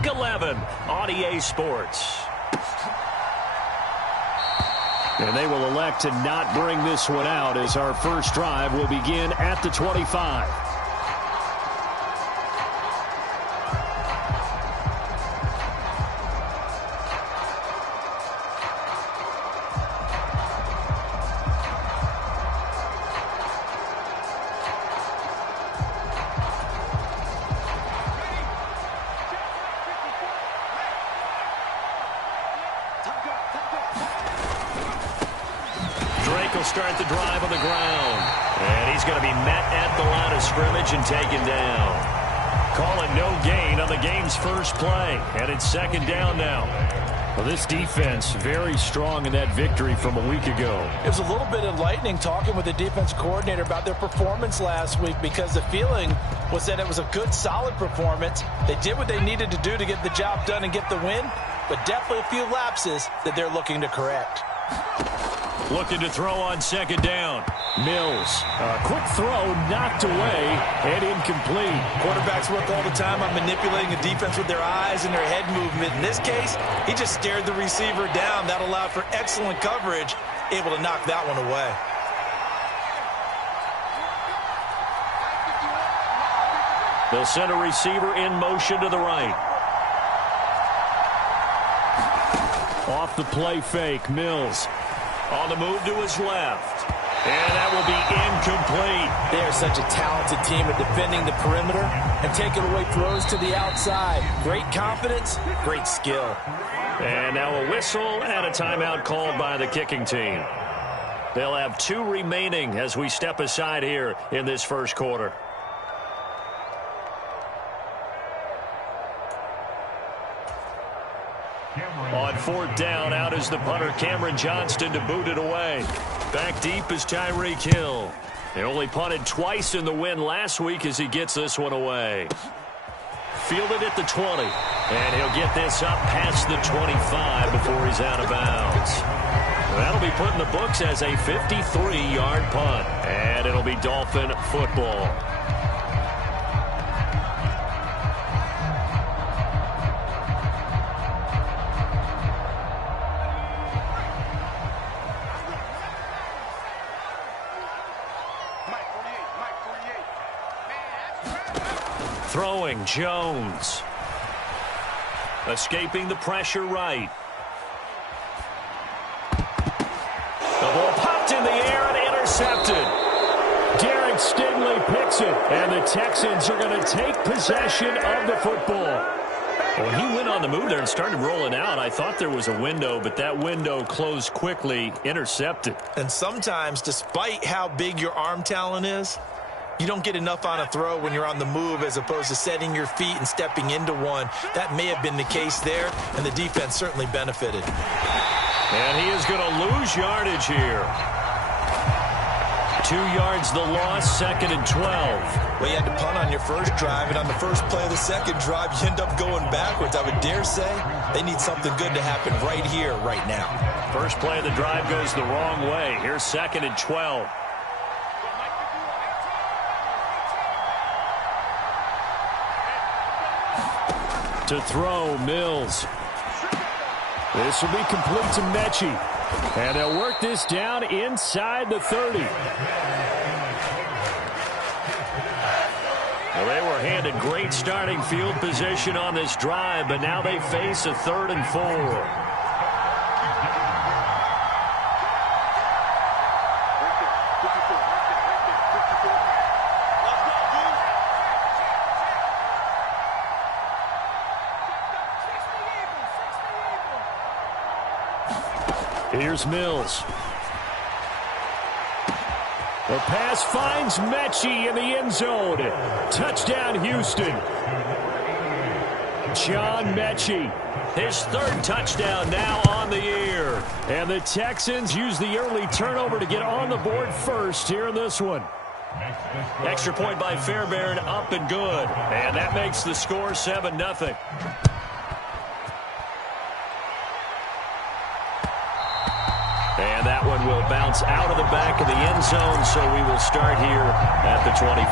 Week 11 on EA Sports. And they will elect to not bring this one out as our first drive will begin at the 25. Will start the drive on the ground. And he's going to be met at the line of scrimmage and taken down. Calling no gain on the game's first play. And it's second down now. Well, this defense very strong in that victory from a week ago. It was a little bit enlightening talking with the defense coordinator about their performance last week, because the feeling was that it was a good, solid performance. They did what they needed to do to get the job done and get the win, but definitely a few lapses that they're looking to correct. Looking to throw on second down. Mills, a quick throw knocked away and incomplete. Quarterbacks work all the time on manipulating the defense with their eyes and their head movement. In this case, he just stared the receiver down. That allowed for excellent coverage, able to knock that one away. They'll send a receiver in motion to the right. Off the play fake, Mills. On the move to his left. And that will be incomplete. They are such a talented team at defending the perimeter and taking away throws to the outside. Great confidence, great skill. And now a whistle and a timeout called by the kicking team. They'll have 2 remaining as we step aside here in this first quarter. On fourth down, out is the punter, Cameron Johnston, to boot it away. Back deep is Tyreek Hill. They only punted twice in the win last week as he gets this one away. Fielded at the 20. And he'll get this up past the 25 before he's out of bounds. That'll be put in the books as a 53-yard punt. And it'll be Dolphin football. Throwing, Jones. Escaping the pressure right. The ball popped in the air and intercepted. Derek Stingley picks it, and the Texans are going to take possession of the football. Well, he went on the move there and started rolling out. I thought there was a window, but that window closed quickly, intercepted. And sometimes, despite how big your arm talent is, you don't get enough on a throw when you're on the move as opposed to setting your feet and stepping into one. That may have been the case there, and the defense certainly benefited. And he is going to lose yardage here. 2 yards the loss, second and 12. Well, you had to punt on your first drive, and on the first play of the second drive, you end up going backwards. I would dare say they need something good to happen right here, right now. First play of the drive goes the wrong way. Here's second and 12. To throw, Mills. This will be complete to Mechie. And they'll work this down inside the 30. Well, they were handed great starting field position on this drive, but now they face a 3rd and 4. Here's Mills. The pass finds Mechie in the end zone. Touchdown, Houston. John Mechie. His 3rd touchdown now on the year. And the Texans use the early turnover to get on the board first here in this one. Extra point by Fairbairn, up and good. And that makes the score 7-0. And that one will bounce out of the back of the end zone, so we will start here at the 25.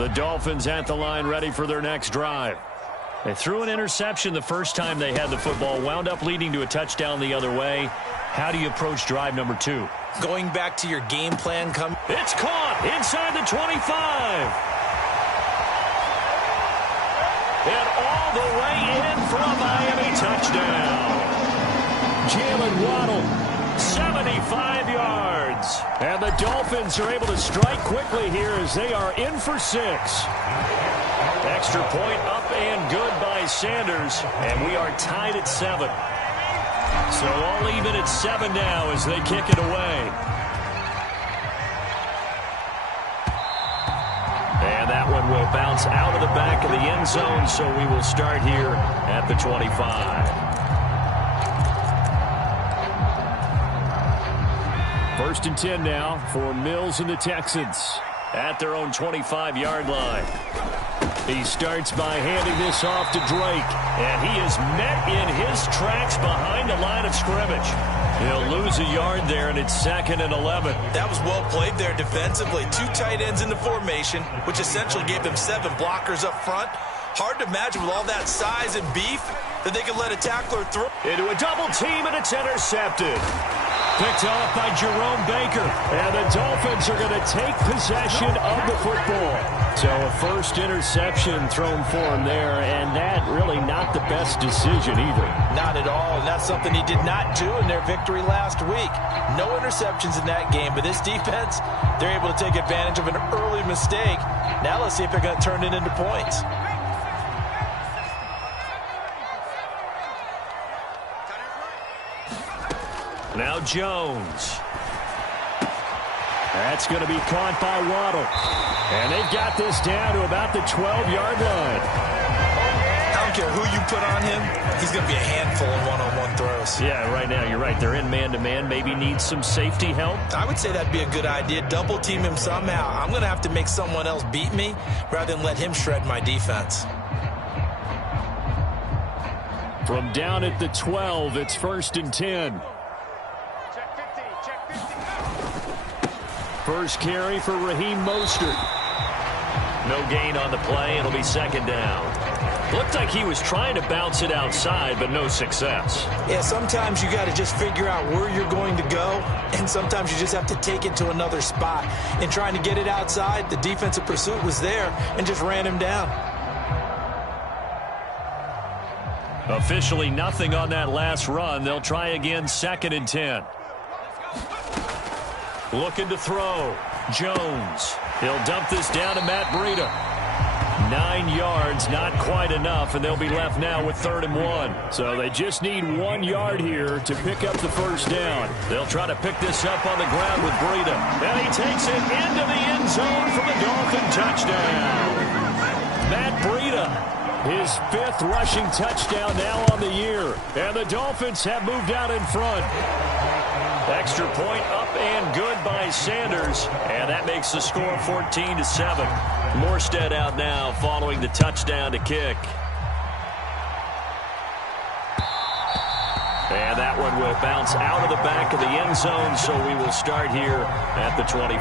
The Dolphins at the line, ready for their next drive. They threw an interception the first time they had the football, wound up leading to a touchdown the other way. How do you approach drive number 2? Going back to your game plan. It's caught inside the 25. And all the way in for a Miami touchdown. Jalen Waddle, 75 yards. And the Dolphins are able to strike quickly here as they are in for 6. Extra point up and good by Sanders. And we are tied at 7. So all even at 7 now as they kick it away. And that one will bounce out of the back of the end zone, so we will start here at the 25. First and 10 now for Mills and the Texans at their own 25-yard line. He starts by handing this off to Drake, and he is met in his tracks behind the line of scrimmage. He'll lose a yard there, and it's 2nd and 11. That was well played there defensively. 2 tight ends in the formation, which essentially gave them 7 blockers up front. Hard to imagine with all that size and beef that they could let a tackler through. Into a double team, and it's intercepted. Picked off by Jerome Baker. And the Dolphins are going to take possession of the football. So a first interception thrown for him there, and that really not the best decision either. Not at all, and that's something he did not do in their victory last week. No interceptions in that game, but this defense, they're able to take advantage of an early mistake. Now let's see if they're going to turn it into points. Now Jones. That's going to be caught by Waddle. And they've got this down to about the 12-yard line. I don't care who you put on him, he's going to be a handful in one-on-one throws. Yeah, right now, you're right. They're in man-to-man. Maybe needs some safety help. I would say that'd be a good idea. Double team him somehow. I'm going to have to make someone else beat me rather than let him shred my defense. From down at the 12, it's 1st and 10. First carry for Raheem Mostert. No gain on the play. It'll be 2nd down. Looked like he was trying to bounce it outside, but no success. Yeah, sometimes you got to just figure out where you're going to go, and sometimes you just have to take it to another spot. In trying to get it outside, the defensive pursuit was there and just ran him down. Officially nothing on that last run. They'll try again, 2nd and 10. Looking to throw. Jones. He'll dump this down to Matt Breida. 9 yards, not quite enough, and they'll be left now with 3rd and 1. So they just need 1 yard here to pick up the first down. They'll try to pick this up on the ground with Breida. And he takes it into the end zone for the Dolphin touchdown. Matt Breida, his 5th rushing touchdown now on the year. And the Dolphins have moved out in front. Extra point up and good by Sanders, and that makes the score 14-7. Morstead out now following the touchdown to kick. And that one will bounce out of the back of the end zone, so we will start here at the 25.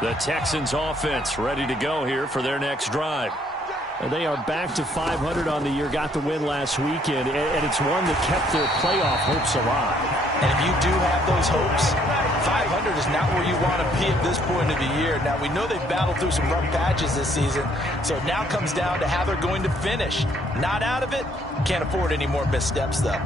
The Texans offense ready to go here for their next drive. They are back to 500 on the year, got the win last weekend, and it's one that kept their playoff hopes alive. And if you do have those hopes, 500 is not where you want to be at this point of the year. Now, we know they've battled through some rough patches this season, so it now comes down to how they're going to finish. Not out of it, can't afford any more missteps, though.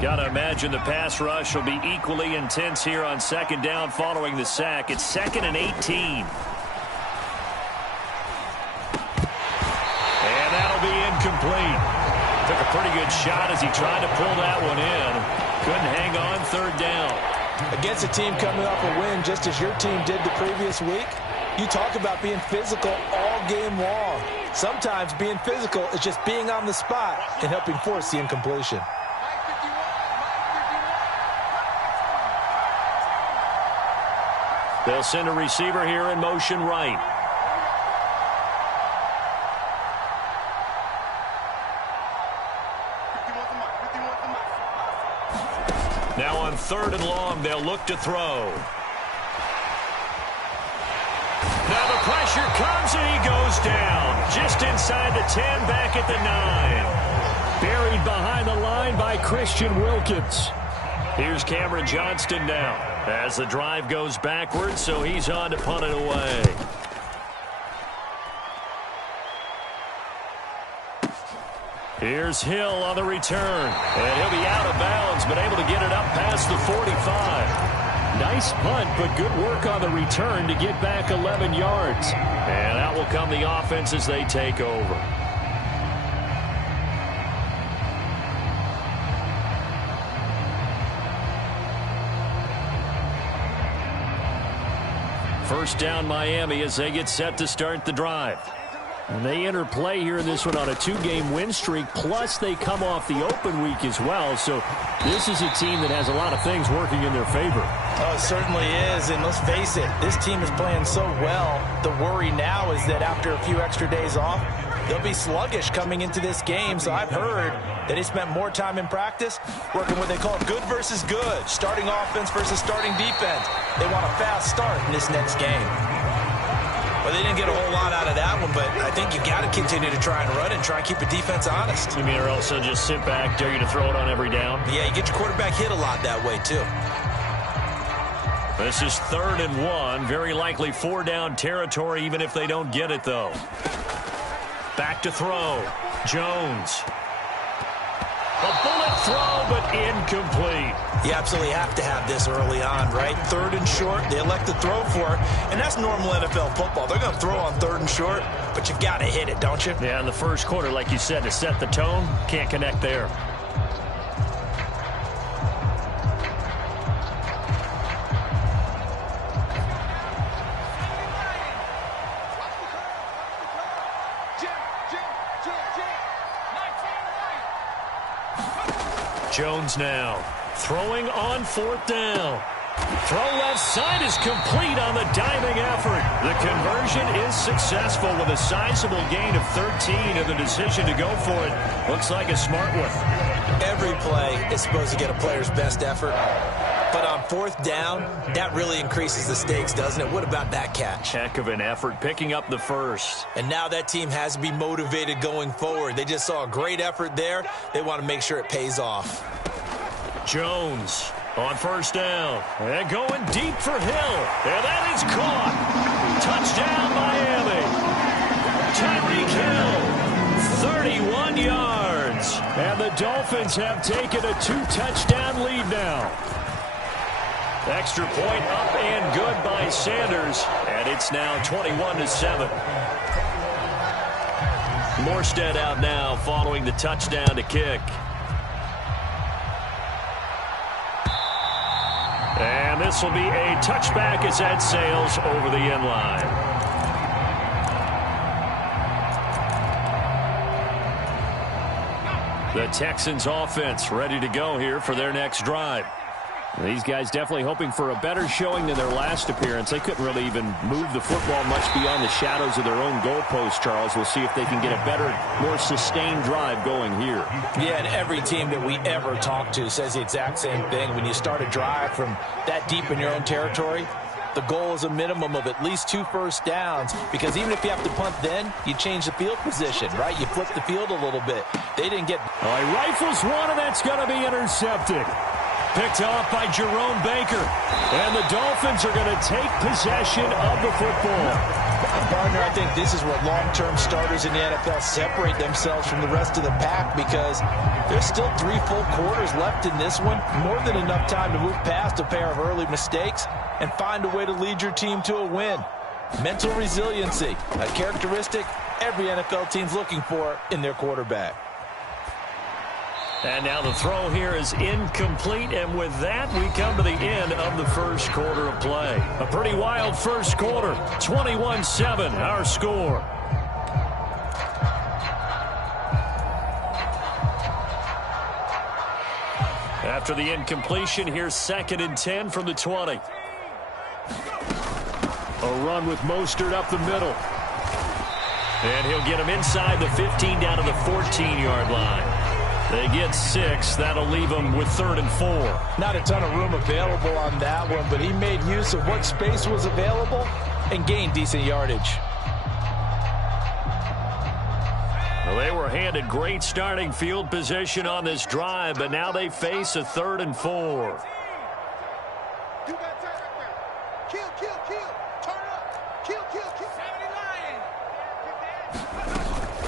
Got to imagine the pass rush will be equally intense here on 2nd down following the sack. It's 2nd and 18. And that'll be incomplete. Took a pretty good shot as he tried to pull that one in. Couldn't hang on 3rd down. Against a team coming off a win just as your team did the previous week, you talk about being physical all game long. Sometimes being physical is just being on the spot and helping force the incompletion. They'll send a receiver here in motion right. Now on 3rd and long, they'll look to throw. Now the pressure comes and he goes down. Just inside the 10, back at the 9. Buried behind the line by Christian Wilkins. Here's Cameron Johnston now as the drive goes backwards, so he's on to punt it away. Here's Hill on the return, and he'll be out of bounds, but able to get it up past the 45. Nice punt, but good work on the return to get back 11 yards. And out will come the offense as they take over. First down Miami as they get set to start the drive. And they enter play here in this one on a 2-game win streak, plus they come off the open week as well. So this is a team that has a lot of things working in their favor. Oh, it certainly is, and let's face it, this team is playing so well. The worry now is that after a few extra days off, they'll be sluggish coming into this game. So I've heard that they spent more time in practice working what they call good versus good, starting offense versus starting defense. They want a fast start in this next game. Well, they didn't get a whole lot out of that one, but I think you got to continue to try and run and try and keep the defense honest. You mean or else they'll just sit back, dare you to throw it on every down? Yeah, you get your quarterback hit a lot that way, too. This is 3rd and 1. Very likely 4-down territory, even if they don't get it, though. Back to throw. Jones. A bullet throw, but incomplete. You absolutely have to have this early on, right? 3rd and short, they elect to throw for it, and that's normal NFL football. They're going to throw on 3rd and short, but you got to hit it, don't you? Yeah, in the first quarter, like you said, to set the tone, can't connect there. Jones now throwing on 4th down. Throw left side is complete on the diving effort. The conversion is successful with a sizable gain of 13, and the decision to go for it looks like a smart one. Every play is supposed to get a player's best effort, but on 4th down, that really increases the stakes, doesn't it? What about that catch? Heck of an effort, picking up the first. And now that team has to be motivated going forward. They just saw a great effort there. They want to make sure it pays off. Jones on 1st down. And going deep for Hill. And that is caught. Touchdown, Miami. Tyreek Hill, 31 yards. And the Dolphins have taken a 2-touchdown lead now. Extra point up and good by Sanders. And it's now 21-7. Morstead out now following the touchdown to kick. And this will be a touchback as that sails over the end line. The Texans offense ready to go here for their next drive. These guys definitely hoping for a better showing than their last appearance. They couldn't really even move the football much beyond the shadows of their own goalpost, Charles. We'll see if they can get a better, more sustained drive going here. Yeah, and every team that we ever talk to says the exact same thing. When you start a drive from that deep in your own territory, the goal is a minimum of at least 2 first downs, because even if you have to punt then, you change the field position, right? You flip the field a little bit. They didn't get... All right, rifles one, and that's going to be intercepted. Picked off by Jerome Baker. And the Dolphins are going to take possession of the football. Partner, I think this is where long-term starters in the NFL separate themselves from the rest of the pack, because there's still 3 full quarters left in this one. More than enough time to move past a pair of early mistakes and find a way to lead your team to a win. Mental resiliency, a characteristic every NFL team's looking for in their quarterback. And now the throw here is incomplete, and with that, we come to the end of the first quarter of play. A pretty wild first quarter, 21-7, our score. After the incompletion, here's 2nd and 10 from the 20. A run with Mostert up the middle. And he'll get him inside the 15 down to the 14-yard line. They get 6. That'll leave them with 3rd and 4. Not a ton of room available on that one, but he made use of what space was available and gained decent yardage. Well, they were handed great starting field position on this drive, but now they face a 3rd and 4.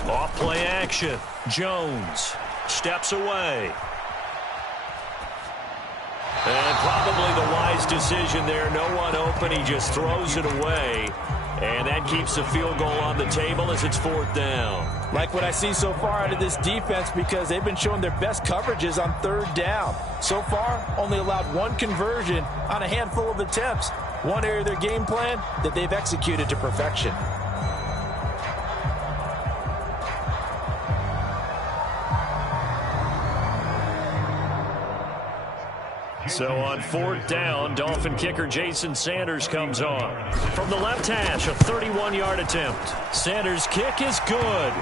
Off play action. Jones steps away. And probably the wise decision there. No one open. He just throws it away. And that keeps the field goal on the table as it's 4th down. Like what I see so far out of this defense, because they've been showing their best coverages on 3rd down. So far, only allowed 1 conversion on a handful of attempts. One area of their game plan that they've executed to perfection. So on 4th down, Dolphin kicker Jason Sanders comes on. From the left hash, a 31-yard attempt. Sanders' kick is good.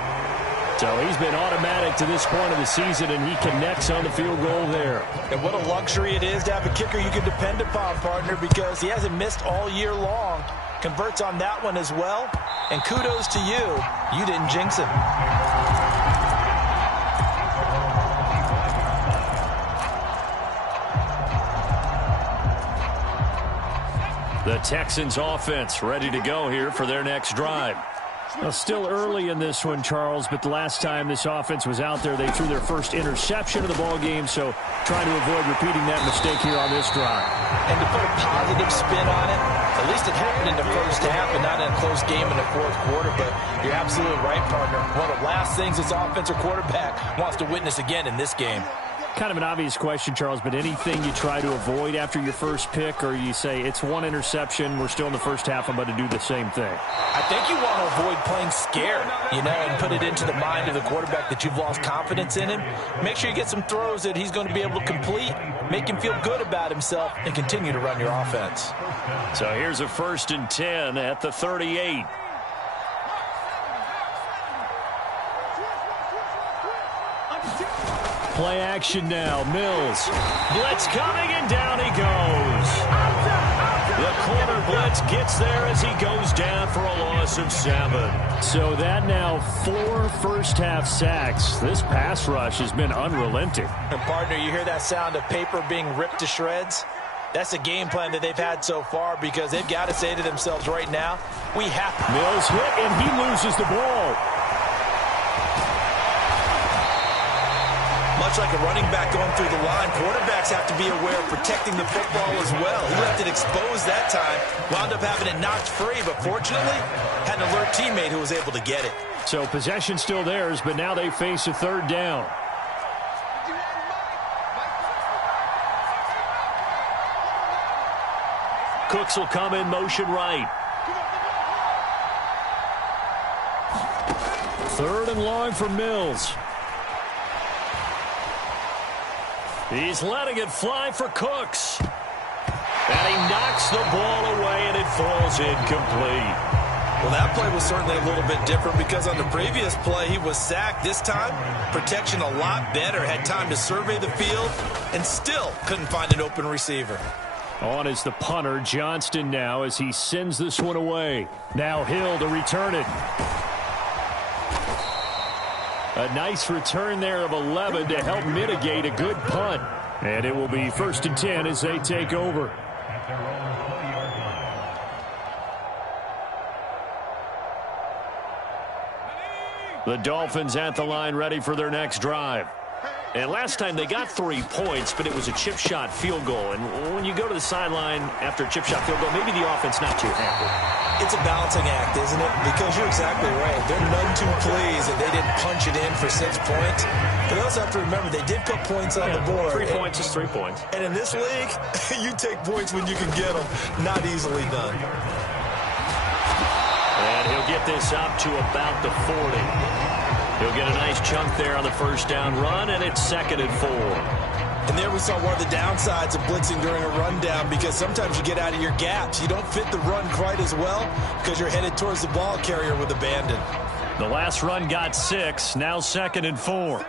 So he's been automatic to this point of the season, and he connects on the field goal there. And what a luxury it is to have a kicker you can depend upon, partner, because he hasn't missed all year long. Converts on that one as well. And kudos to you. You didn't jinx him. The Texans offense ready to go here for their next drive. Well, still early in this one, Charles, but the last time this offense was out there, they threw their first interception of the ball game, so trying to avoid repeating that mistake here on this drive. And to put a positive spin on it, at least it happened in the first half and not in a close game in the 4th quarter, but you're absolutely right, partner. One of the last things this offensive quarterback wants to witness again in this game. Kind of an obvious question, Charles, but anything you try to avoid after your first pick, or you say it's 1 interception, we're still in the first half, I'm going to do the same thing? I think you want to avoid playing scared, and put it into the mind of the quarterback that you've lost confidence in him. Make sure you get some throws that he's going to be able to complete, make him feel good about himself, and continue to run your offense. So here's a 1st and 10 at the 38. Play action now. Mills. Blitz coming, and down he goes. The corner blitz gets there as he goes down for a loss of 7. So that now 4 first-half sacks. This pass rush has been unrelenting. And, partner, you hear that sound of paper being ripped to shreds? That's the game plan that they've had so far, because they've got to say to themselves right now, we have to. Mills hit, and he loses the ball. Much like a running back going through the line, quarterbacks have to be aware of protecting the football as well. He left it exposed that time, wound up having it knocked free, but fortunately had an alert teammate who was able to get it. So possession still theirs, but now they face a 3rd down. Cooks will come in motion right. 3rd and long for Mills. He's letting it fly for Cooks. And he knocks the ball away, and it falls incomplete. Well, that play was certainly a little bit different, because on the previous play, he was sacked. This time, protection a lot better. Had time to survey the field and still couldn't find an open receiver. On is the punter, Johnston, now as he sends this one away. Now Hill to return it. A nice return there of 11 to help mitigate a good punt. And it will be 1st and 10 as they take over. The Dolphins at the line ready for their next drive. And last time they got 3 points, but it was a chip shot field goal. And when you go to the sideline after a chip shot field goal, maybe the offense not too happy. It's a balancing act, isn't it? Because you're exactly right. They're none too pleased that they didn't punch it in for 6 points. But they also have to remember they did put points on the board. 3 points is 3 points. And in this league, you take points when you can get them. Not easily done. And he'll get this up to about the 40. He'll get a nice chunk there on the 1st down run, and it's 2nd and 4. And there we saw one of the downsides of blitzing during a rundown, because sometimes you get out of your gaps. You don't fit the run quite as well because you're headed towards the ball carrier with abandon. The last run got 6, now 2nd and 4.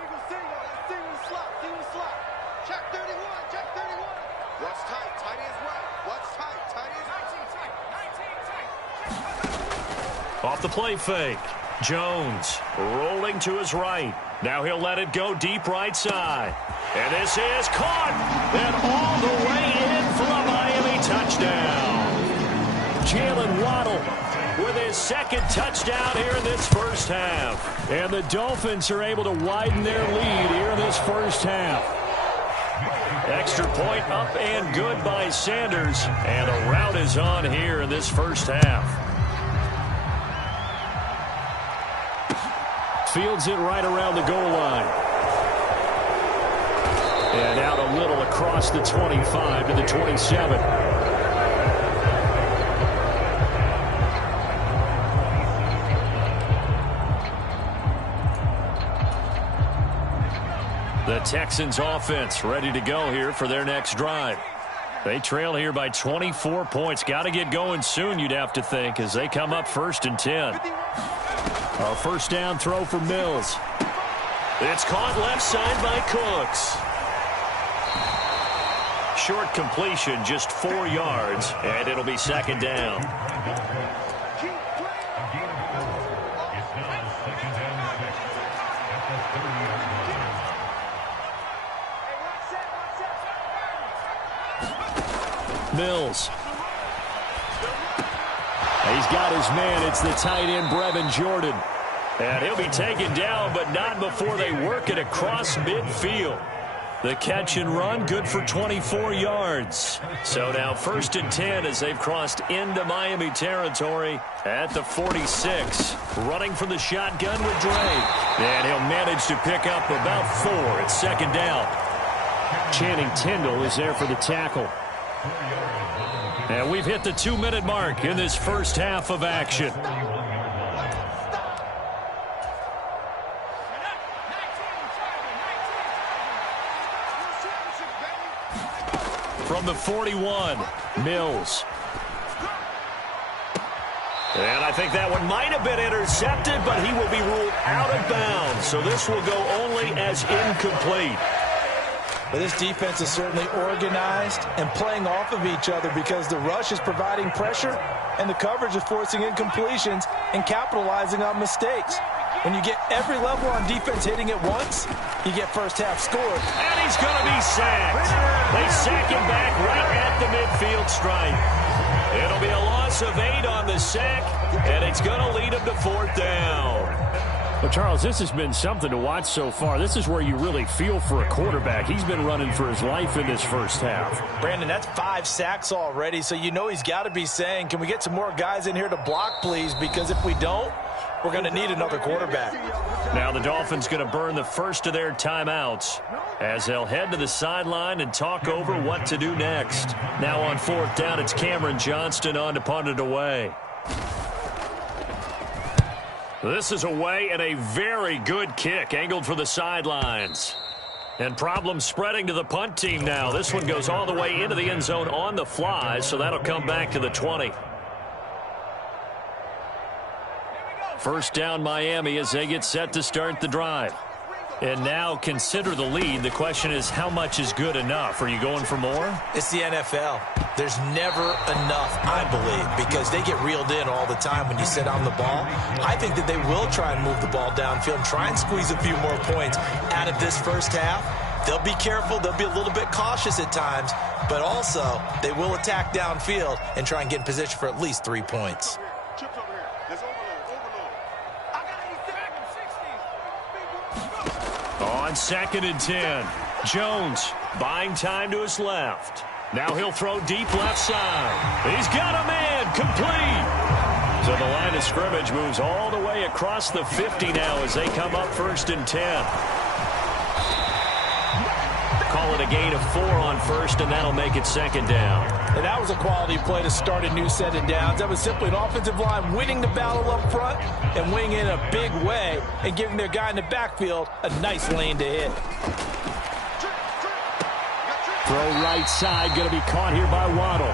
Off the play fake. Jones rolling to his right. Now he'll let it go deep right side. And this is caught. And all the way in for a Miami touchdown. Jalen Waddle with his 2nd touchdown here in this first half. And the Dolphins are able to widen their lead here in this first half. Extra point up and good by Sanders. And a rout is on here in this first half. Fields it right around the goal line. And out a little across the 25 to the 27. The Texans offense ready to go here for their next drive. They trail here by 24 points. Got to get going soon, you'd have to think, as they come up 1st and 10. A first down throw for Mills. It's caught left side by Cooks. Short completion, just 4 yards, and it'll be 2nd down. Mills. He's got his man. It's the tight end, Brevin Jordan. And he'll be taken down, but not before they work it across midfield. The catch and run, good for 24 yards. So now 1st and 10 as they've crossed into Miami territory at the 46. Running from the shotgun with Drake. And he'll manage to pick up about 4. It's 2nd down. Channing Tindall is there for the tackle. And we've hit the 2-minute mark in this first half of action. From the 41, Mills. And I think that one might have been intercepted, but he will be ruled out of bounds. So this will go only as incomplete. But this defense is certainly organized and playing off of each other, because the rush is providing pressure and the coverage is forcing incompletions and capitalizing on mistakes. When you get every level on defense hitting at once, you get first half scored. And he's going to be sacked. They sack him back right at the midfield stripe. It'll be a loss of 8 on the sack, and it's going to lead him to 4th down. Well, Charles, this has been something to watch so far. This is where you really feel for a quarterback. He's been running for his life in this first half. Brandon, that's 5 sacks already, so you know he's got to be saying, can we get some more guys in here to block, please? Because if we don't, we're going to need another quarterback. Now the Dolphins going to burn the first of their timeouts as they'll head to the sideline and talk over what to do next. Now on 4th down, it's Cameron Johnston on to punt it away. This is away, and a very good kick angled for the sidelines. And problems spreading to the punt team now. This one goes all the way into the end zone on the fly, so that'll come back to the 20. First down Miami as they get set to start the drive. And now consider the lead. The question is, how much is good enough? Are you going for more? It's the NFL. There's never enough, I believe, because they get reeled in all the time when you sit on the ball. I think that they will try and move the ball downfield and try and squeeze a few more points out of this first half. They'll be careful. They'll be a little bit cautious at times, but also they will attack downfield and try and get in position for at least 3 points. On 2nd and 10, Jones buying time to his left. Now he'll throw deep left side. He's got a man, complete. So the line of scrimmage moves all the way across the 50 now as they come up 1st and 10. Call it a gain of 4 on 1st, and that'll make it 2nd down. And that was a quality play to start a new set of downs. That was simply an offensive line winning the battle up front and winning in a big way and giving their guy in the backfield a nice lane to hit. Throw right side, going to be caught here by Waddle.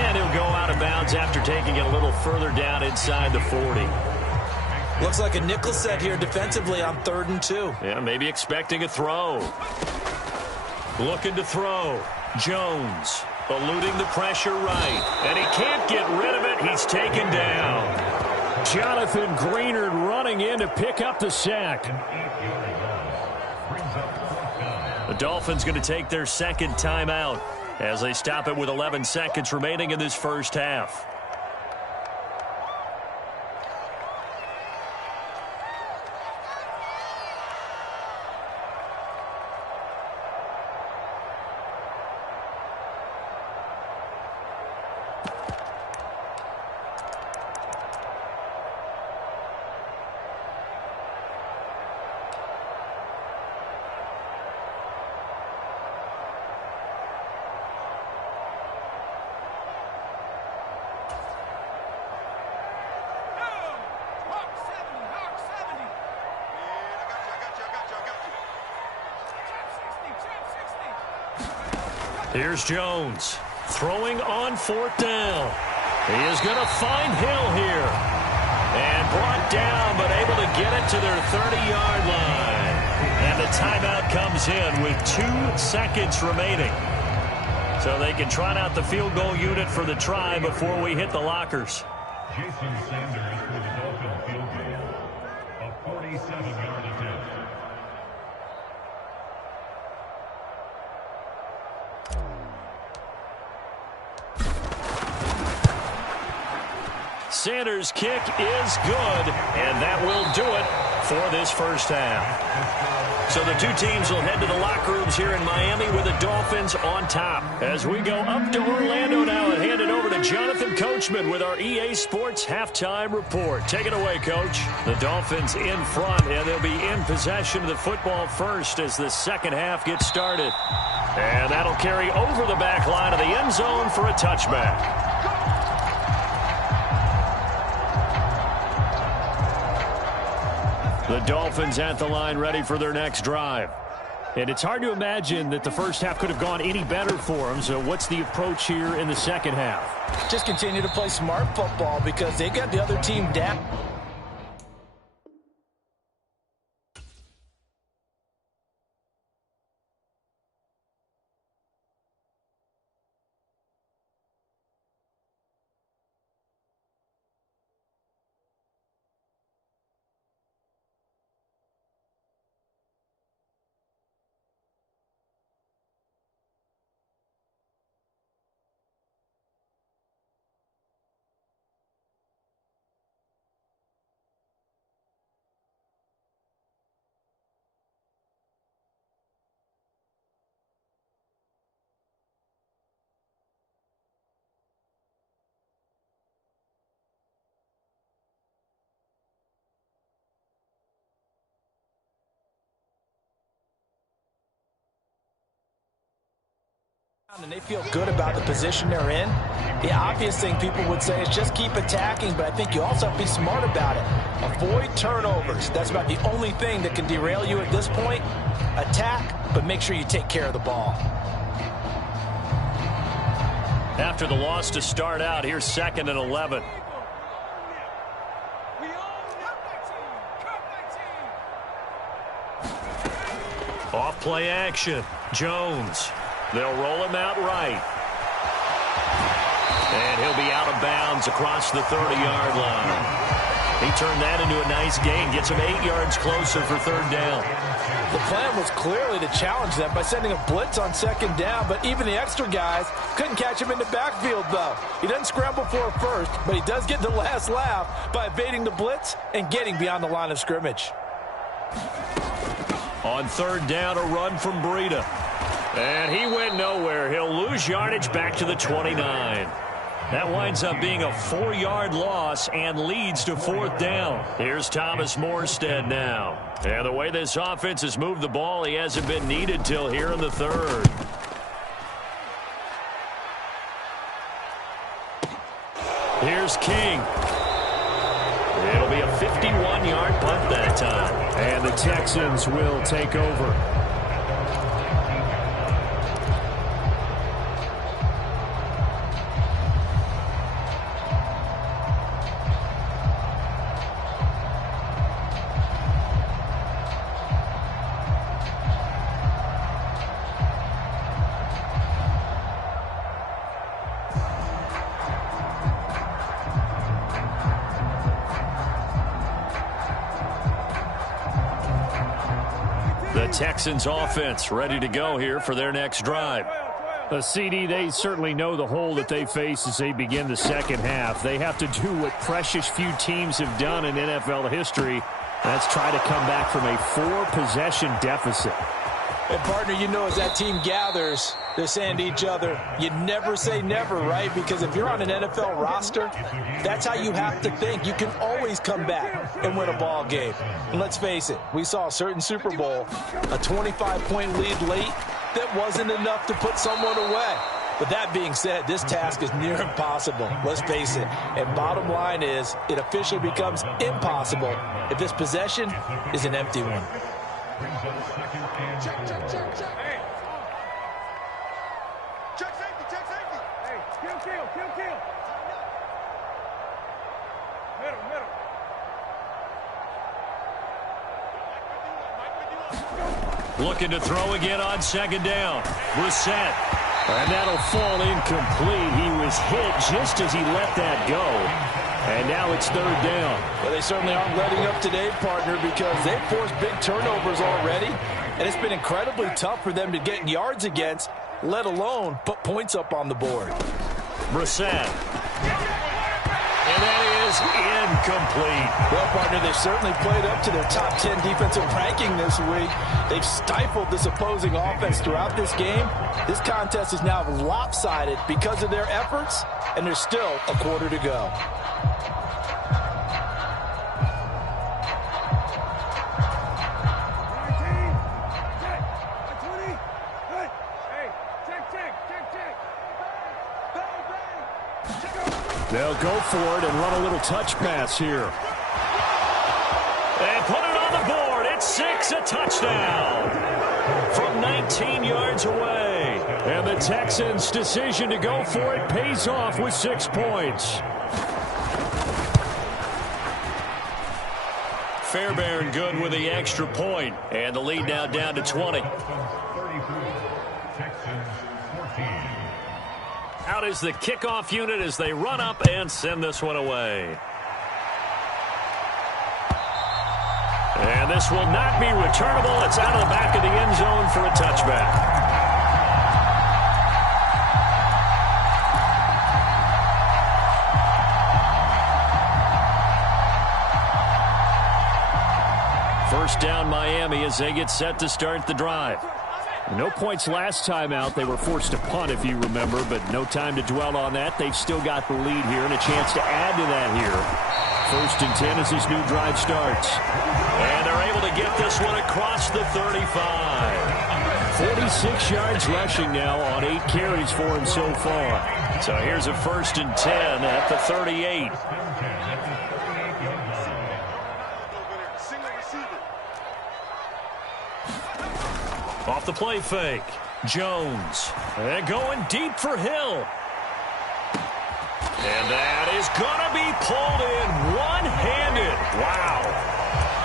And he'll go out of bounds after taking it a little further down inside the 40. Looks like a nickel set here defensively on 3rd and 2. Yeah, maybe expecting a throw. Looking to throw. Jones eluding the pressure right. And he can't get rid of it. He's taken down. Jonathan Greenard running in to pick up the sack. The Dolphins going to take their second timeout as they stop it with 11 seconds remaining in this first half. Here's Jones throwing on 4th down. He is going to find Hill here. And brought down, but able to get it to their 30-yard line. And the timeout comes in with 2 seconds remaining. So they can trot out the field goal unit for the try before we hit the lockers. Jason Sanders for the Dolphin field goal. A 47-yard attempt. Sanders' kick is good, and that will do it for this first half. So the two teams will head to the locker rooms here in Miami with the Dolphins on top. As we go up to Orlando now and hand it over to Jonathan Coachman with our EA Sports Halftime Report. Take it away, Coach. The Dolphins in front, and they'll be in possession of the football first as the second half gets started. And that'll carry over the back line of the end zone for a touchback. The Dolphins at the line ready for their next drive. And it's hard to imagine that the first half could have gone any better for them. So what's the approach here in the second half? Just continue to play smart football because they got the other team down. And they feel good about the position they're in. The obvious thing people would say is just keep attacking, but I think you also have to be smart about it. Avoid turnovers. That's about the only thing that can derail you at this point. Attack, but make sure you take care of the ball. After the loss to start out, here's 2nd and 11. Off play action. Jones. They'll roll him out right. And he'll be out of bounds across the 30-yard line. He turned that into a nice gain. Gets him 8 yards closer for 3rd down. The plan was clearly to challenge them by sending a blitz on 2nd down, but even the extra guys couldn't catch him in the backfield, though. He doesn't scramble for a first, but he does get the last laugh by evading the blitz and getting beyond the line of scrimmage. On 3rd down, a run from Breida. And he went nowhere. He'll lose yardage back to the 29. That winds up being a 4-yard loss and leads to 4th down. Here's Thomas Morstead now. And the way this offense has moved the ball, he hasn't been needed till here in the 3rd. Here's King. It'll be a 51-yard punt that time. And the Texans will take over. Texans offense ready to go here for their next drive. A CD, they certainly know the hole that they face as they begin the second half. They have to do what precious few teams have done in NFL history. That's try to come back from a 4-possession deficit. And, partner, you know, as that team gathers, they're saying to each other, you never say never, right? Because if you're on an NFL roster, that's how you have to think. You can always come back and win a ball game. And let's face it, we saw a certain Super Bowl, a 25-point lead late that wasn't enough to put someone away. But that being said, this task is near impossible. Let's face it. And bottom line is, it officially becomes impossible if this possession is an empty one. Check, check, check, check. Hey. Check safety, check safety. Hey, kill. Middle. Looking to throw again on second down. Brissett. And that'll fall incomplete. He was hit just as he let that go. And now it's third down. Well, they certainly aren't letting up today, partner, because they've forced big turnovers already. And it's been incredibly tough for them to get yards against, let alone put points up on the board. Brissett. And that is incomplete. Well, partner, they've certainly played up to their top 10 defensive ranking this week. They've stifled this opposing offense throughout this game. This contest is now lopsided because of their efforts, and there's still a quarter to go. They'll go for it and run a little touch pass here. And put it on the board. It's 6, a touchdown from 19 yards away. And the Texans' decision to go for it pays off with 6 points. Fairbairn good with the extra point. And the lead now down to 20. Out is the kickoff unit as they run up and send this one away. And this will not be returnable. It's out of the back of the end zone for a touchback. First down Miami as they get set to start the drive. No points last time out. They were forced to punt, if you remember, but no time to dwell on that. They've still got the lead here and a chance to add to that here. 1st and 10 as this new drive starts. And they're able to get this one across the 35. 46 yards rushing now on 8 carries for him so far. So here's a 1st and 10 at the 38. Off the play fake. Jones. And going deep for Hill. And that is going to be pulled in one-handed. Wow.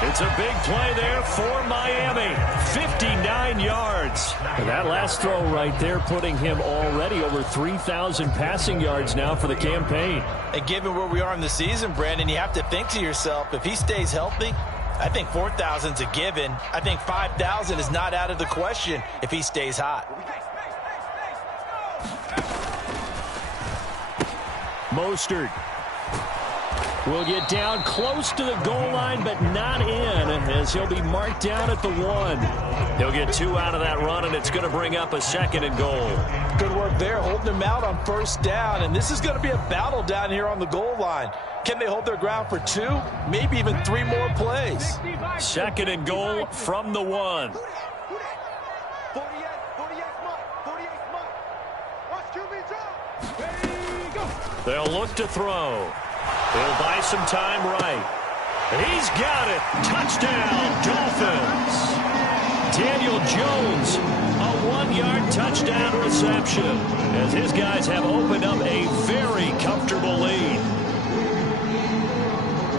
It's a big play there for Miami. 59 yards. And that last throw right there putting him already over 3,000 passing yards now for the campaign. And given where we are in the season, Brandon, you have to think to yourself, if he stays healthy, I think 4,000's a given. I think 5,000 is not out of the question if he stays hot. Mostert will get down close to the goal line, but not in, as he'll be marked down at the 1. He'll get 2 out of that run, and it's going to bring up a 2nd and goal. Good work there, holding him out on 1st down, and this is going to be a battle down here on the goal line. Can they hold their ground for 2, maybe even 3 more plays? 2nd and goal from the 1. They'll look to throw. He'll buy some time right. He's got it. Touchdown, Dolphins. Daniel Jones, a 1-yard touchdown reception, as his guys have opened up a very comfortable lead.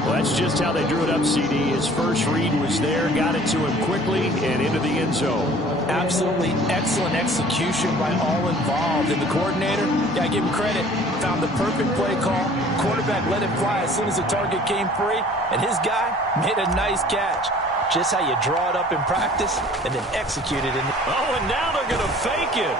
Well, that's just how they drew it up, CD. His first read was there, got it to him quickly, and into the end zone. Absolutely excellent execution by all involved. And the coordinator, got to give him credit, found the perfect play call. Quarterback let it fly as soon as the target came free, and his guy made a nice catch. Just how you draw it up in practice and then execute it. Oh, and now they're going to fake it.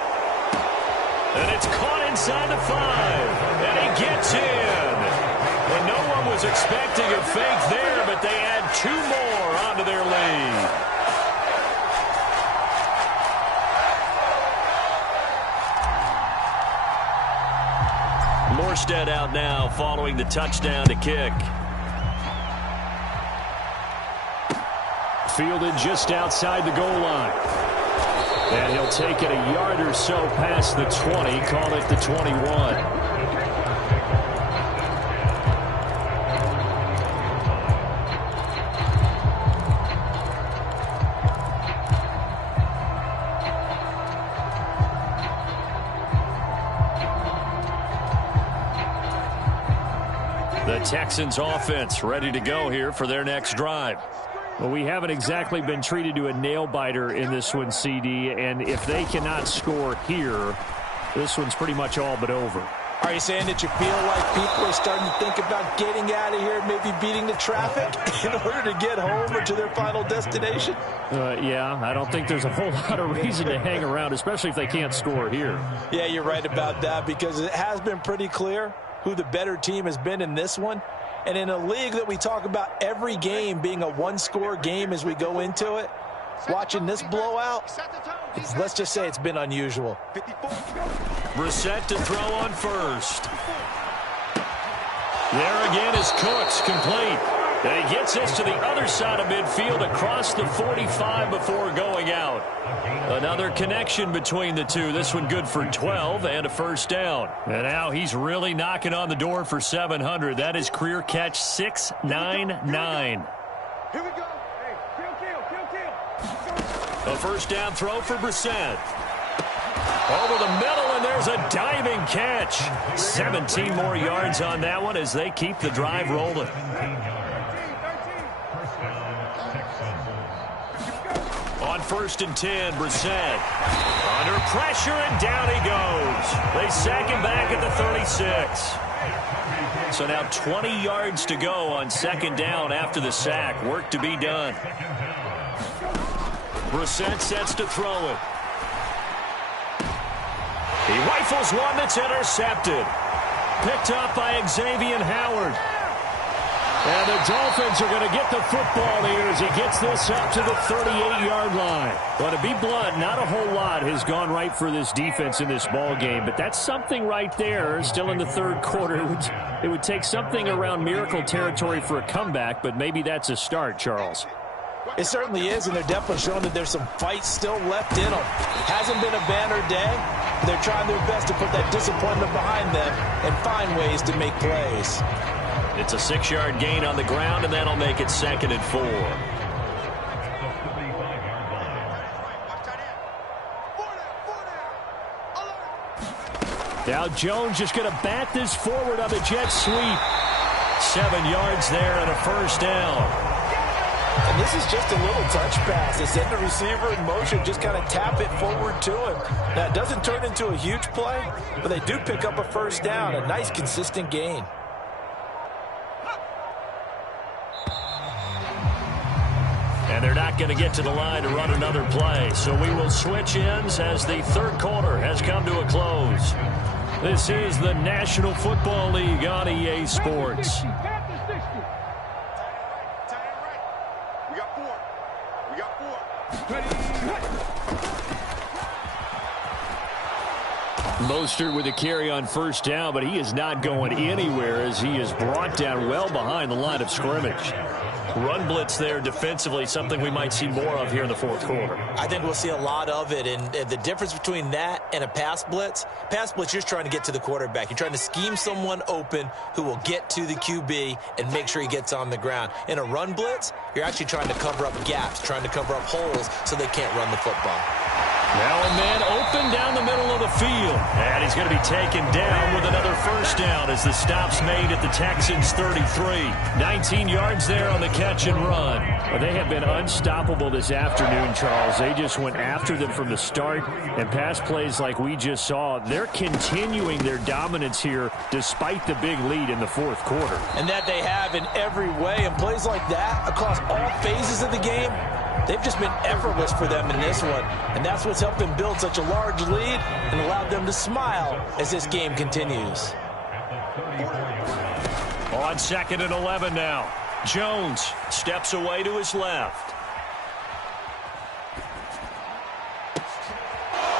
And it's caught inside the 5. And he gets in. And no one was expecting a fake there, but they add 2 more onto their lead. Morstead out now following the touchdown to kick. Fielded just outside the goal line. And he'll take it a yard or so past the 20, call it the 21. The Texans offense ready to go here for their next drive. Well, we haven't exactly been treated to a nail-biter in this one, CD, and if they cannot score here, this one's pretty much all but over. Are you saying that you feel like people are starting to think about getting out of here, maybe beating the traffic in order to get home or to their final destination? Yeah, I don't think there's a whole lot of reason to hang around, especially if they can't score here. Yeah, you're right about that, because it has been pretty clear who the better team has been in this one. And in a league that we talk about every game being a one-score game as we go into it, watching this blowout, let's just say it's been unusual. Brissett to throw on first. There again is Cooks, complete. And he gets this to the other side of midfield across the 45 before going out. Another connection between the two. This one good for 12 and a first down. And now he's really knocking on the door for 700. That is career catch 699. Here we go. Hey, kill. A first down throw for Brissett. Over the middle, and there's a diving catch. 17 more yards on that one as they keep the drive rolling. On 1st and 10, Brissett under pressure, and down he goes. They sack him back at the 36. So now 20 yards to go on 2nd down after the sack. Work to be done. Brissett sets to throw it. He rifles one that's intercepted. Picked up by Xavier Howard. And the Dolphins are going to get the football here as he gets this up to the 38-yard line. Well, to be blunt, not a whole lot has gone right for this defense in this ball game, but that's something right there. Still in the 3rd quarter, it would take something around miracle territory for a comeback, but maybe that's a start, Charles. It certainly is, and they're definitely showing that there's some fight still left in them. Hasn't been a banner day, but they're trying their best to put that disappointment behind them and find ways to make plays. It's a 6-yard gain on the ground, and that'll make it 2nd and 4. Now Jones just going to bat this forward on the jet sweep. 7 yards there and a first down. And this is just a little touch pass. They send the receiver in motion, just kind of tap it forward to him. Now, it doesn't turn into a huge play, but they do pick up a first down, a nice, consistent gain. And they're not going to get to the line to run another play. So we will switch ends as the 3rd quarter has come to a close. This is the National Football League on EA Sports. Mostert with a carry on first down, but he is not going anywhere as he is brought down well behind the line of scrimmage. Run blitz there defensively, something we might see more of here in the 4th quarter. I think we'll see a lot of it, and the difference between that and a pass blitz, you're just trying to get to the quarterback. You're trying to scheme someone open who will get to the QB and make sure he gets on the ground. In a run blitz, you're actually trying to cover up gaps, trying to cover up holes so they can't run the football. Now a man open down the middle of the field. And he's going to be taken down with another first down as the stop's made at the Texans' 33. 19 yards there on the catch and run. Well, they have been unstoppable this afternoon, Charles. They just went after them from the start, and pass plays like we just saw, they're continuing their dominance here despite the big lead in the fourth quarter. And that they have in every way. And plays like that across all phases of the game, they've just been effortless for them in this one. And that's what's helped them build such a large lead and allowed them to smile as this game continues. On 2nd and 11 now. Jones steps away to his left.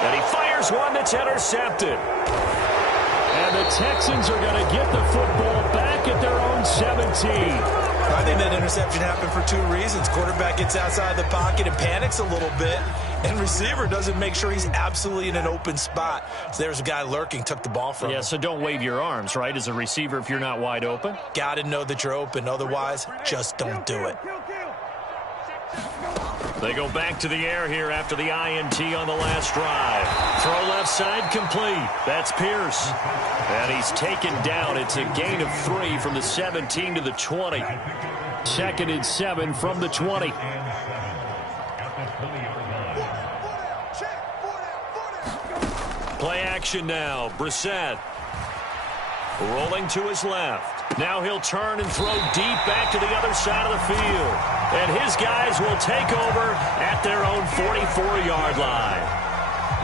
And he fires one that's intercepted. And the Texans are going to get the football back at their own 17. I think that interception happened for two reasons. Quarterback gets outside the pocket and panics a little bit, and receiver doesn't make sure he's absolutely in an open spot. So there's a guy lurking, took the ball from him. Yeah, so don't wave your arms, right, as a receiver if you're not wide open. Got to know that you're open. Otherwise, just don't do it. They go back to the air here after the INT on the last drive. Throw left side complete. That's Pierce. And he's taken down. It's a gain of 3 from the 17 to the 20. 2nd and 7 from the 20. Play action now. Brissett rolling to his left. Now he'll turn and throw deep back to the other side of the field. And his guys will take over at their own 44-yard line.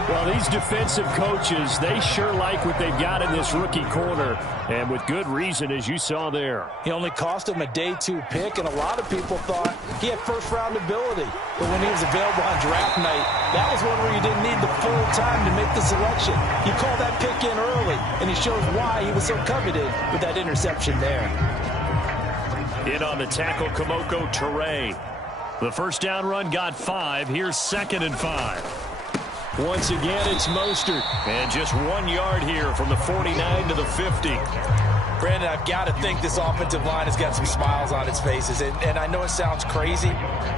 Well, these defensive coaches, they sure like what they've got in this rookie corner, and with good reason, as you saw there. He only cost him a day 2 pick, and a lot of people thought he had first-round ability. But when he was available on draft night, that was one where you didn't need the full time to make the selection. You call that pick in early, and he shows why he was so coveted with that interception there. In on the tackle, Kamoko Toure. The first down run got 5. Here's 2nd and 5. Once again, it's Mostert. And just 1 yard here from the 49 to the 50. Brandon, I've got to think this offensive line has got some smiles on its faces. And I know it sounds crazy,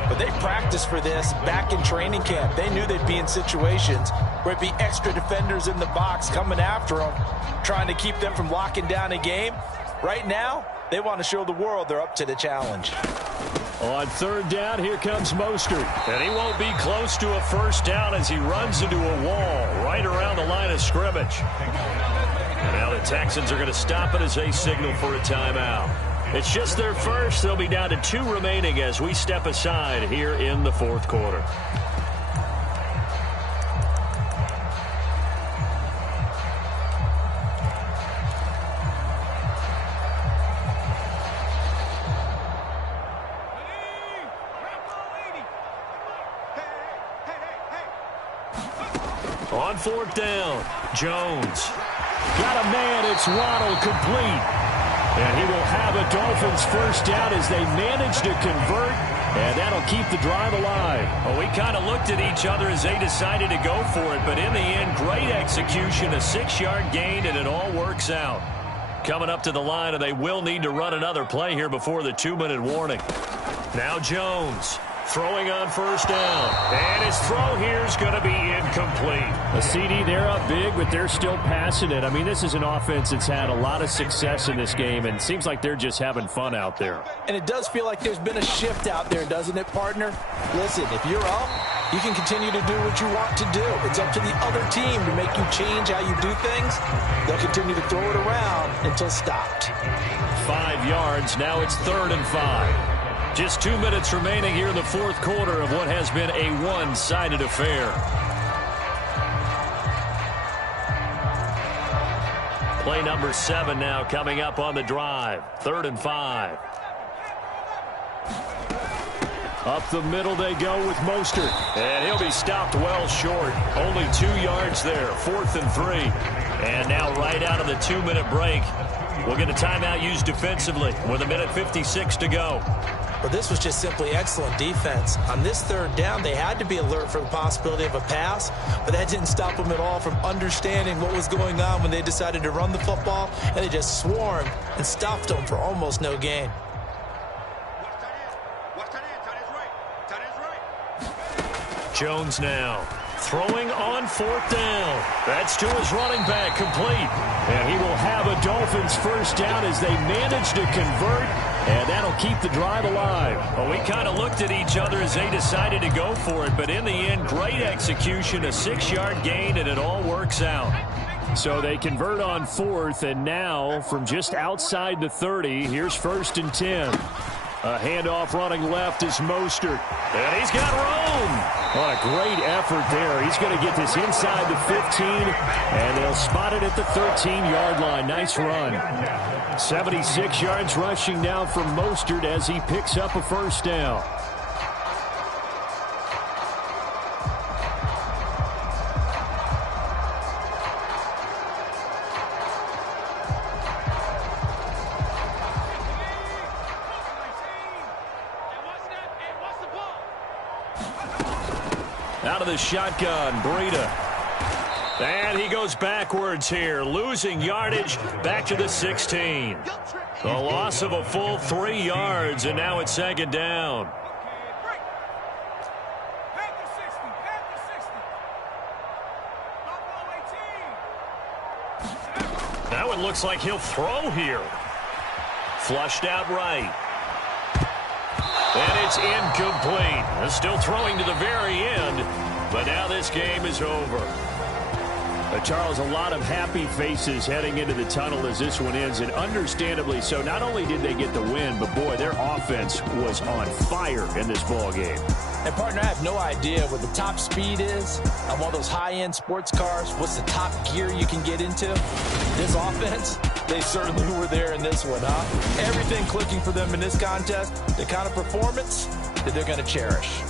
but they practiced for this back in training camp. They knew they'd be in situations where it'd be extra defenders in the box coming after them, trying to keep them from locking down a game. Right now, they want to show the world they're up to the challenge. On 3rd down, here comes Mostert. And he won't be close to a first down as he runs into a wall right around the line of scrimmage. And now the Texans are going to stop it as they signal for a timeout. It's just their first. They'll be down to 2 remaining as we step aside here in the fourth quarter. On 4th down, Jones. Got a man, it's Waddle, complete. And he will have a Dolphins first down as they manage to convert, and that'll keep the drive alive. Well, we kind of looked at each other as they decided to go for it, but in the end, great execution, a 6-yard gain, and it all works out. Coming up to the line, and they will need to run another play here before the 2-minute warning. Now Jones. Throwing on first down. And his throw here is going to be incomplete. A CD, they're up big, but they're still passing it. I mean, this is an offense that's had a lot of success in this game, and it seems like they're just having fun out there. And it does feel like there's been a shift out there, doesn't it, partner? Listen, if you're up, you can continue to do what you want to do. It's up to the other team to make you change how you do things. They'll continue to throw it around until stopped. 5 yards. Now it's 3rd and 5. Just 2 minutes remaining here in the fourth quarter of what has been a one-sided affair. Play number 7 now coming up on the drive. 3rd and 5. Up the middle they go with Mostert. And he'll be stopped well short. Only 2 yards there. 4th and 3. And now right out of the 2-minute break, we'll get a timeout used defensively with 1:56 to go. Well, this was just simply excellent defense. On this 3rd down, they had to be alert for the possibility of a pass, but that didn't stop them at all from understanding what was going on when they decided to run the football, and they just swarmed and stopped them for almost no gain. Jones now Throwing on 4th down. That's to his running back, complete. And he will have a Dolphins first down as they manage to convert, and that'll keep the drive alive. Well, we kind of looked at each other as they decided to go for it, but in the end, great execution, a 6-yard gain, and it all works out. So they convert on 4th, and now from just outside the 30, here's 1st and 10. A handoff running left is Mostert. And he's got room. What a great effort there. He's going to get this inside the 15, and they'll spot it at the 13-yard line. Nice run. 76 yards rushing now from Mostert as he picks up a first down. Out of the shotgun, Breida. And he goes backwards here, losing yardage back to the 16. The loss of a full 3 yards, and now it's 2nd down. Now it looks like he'll throw here. Flushed out right. And it's incomplete. Still throwing to the very end, but now this game is over. Charles, a lot of happy faces heading into the tunnel as this one ends, and understandably so. Not only did they get the win, but boy, their offense was on fire in this ball game. And partner, I have no idea what the top speed is on one of those high-end sports cars. What's the top gear you can get into? This offense, they certainly were there in this one, huh? Everything clicking for them in this contest, the kind of performance that they're going to cherish.